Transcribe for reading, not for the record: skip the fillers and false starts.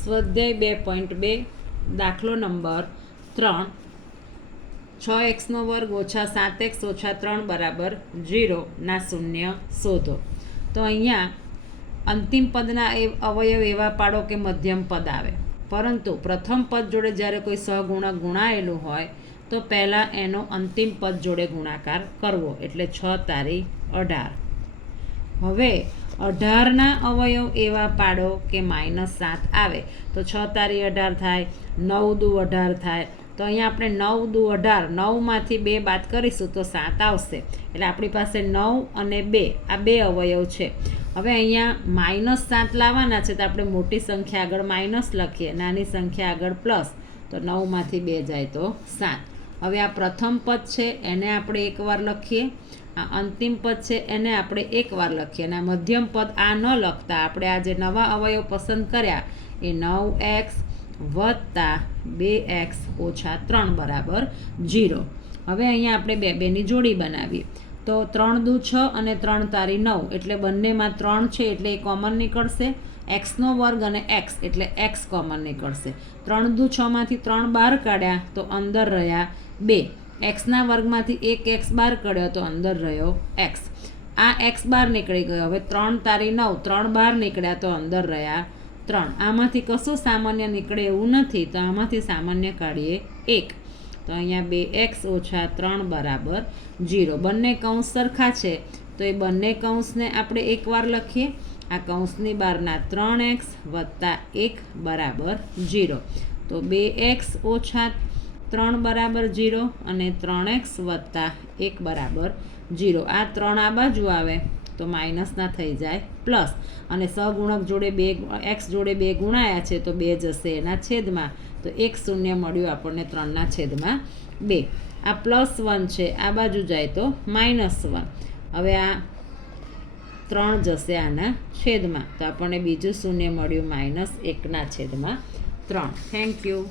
સ્વાધ્યાય 2.2 દાખલો number 3 6x² - 7x - 3 = 0 ના શૂન્ય શોધો. તો અહીંયા અંતિમ પદના અવયવ એવા પાડો કે મધ્યમ પદ આવે, પરંતુ પ્રથમ પદ જોડે જ્યારે કોઈ સહગુણક ગુણાયેલું હોય તો પહેલાં એનો અંતિમ પદ જોડે ગુણાકાર કરવો, એટલે 6 તારી 18. હવે 18ના અવયવ એવા પાડો કે -7 આવે તો 6 તારી 18 થાય, 9 દુ 18 થાય. તો અહીંયા આપણે 9 દુ 18, 9માંથી 2 બાદ કરીશું તો 7 આવશે. એટલે આપણી પાસે 9 અને 2 આ 2 અવયવ છે. હવે અહીંયા -7 લાવવાના છે તો આપણે મોટી સંખ્યા આગળ માઇનસ લખીએ, નાની સંખ્યા આગળ પ્લસ, તો 9માંથી 2 જાય તો 7. હવે આ પ્રથમ પદ છે એને આપણે એકવાર લખીએ, આ અંતિમ પદ છે એને આપણે એકવાર લખીએ, અને આ મધ્યમ પદ આ ન લખતા આપણે આ જે નવા અવયવ પસંદ કર્યા એ 9x વત્તા 2x ઓછા 3 = 0. હવે અહીંયા આપણે 2 ની જોડી બનાવીએ તો 3 દુ 6 અને 3 તારી 9, એટલે બંનેમાં 3 છે એટલે એ કોમન નીકળશે. x² અને x એટલે x કોમન નીકળશે. 3 દુ 6માંથી 3 બહાર કાઢ્યા તો અંદર રહ્યા 2. x² માંથી 1x બહાર કાઢ્યો તો અંદર રહ્યો x. આ x બહાર નીકળી ગયો. હવે 3 તારી 9, 3 બહાર નીકળ્યા તો અંદર રહ્યા 3. આમાંથી કશું સામાન્ય નીકળે એવું નથી, તો આમાંથી સામાન્ય કાઢીએ 1. તો અહીંયા 2x ઓછા 3 = 0. બંને કૌંસ સરખા છે તો એ બંને કૌંસને આપણે એકવાર લખીએ. આ કૌંસની બહારના 3x વત્તા 1 = 0. તો 2x ઓછા 3 = 0 અને 3x વત્તા 1 = 0. આ 3 આ બાજુ આવે તો માઇનસના થઈ જાય પ્લસ, અને સહગુણક જોડે 2 x જોડે 2 ગુણાયા છે તો 2 જશે એના છેદમાં, તો 1 શૂન્ય મળ્યું આપણને 3/2. આ +1 છે, આ બાજુ જાય તો -1. હવે આ 3 જશે આના છેદમાં, તો આપણને બીજું શૂન્ય મળ્યું -1/3. Thank you.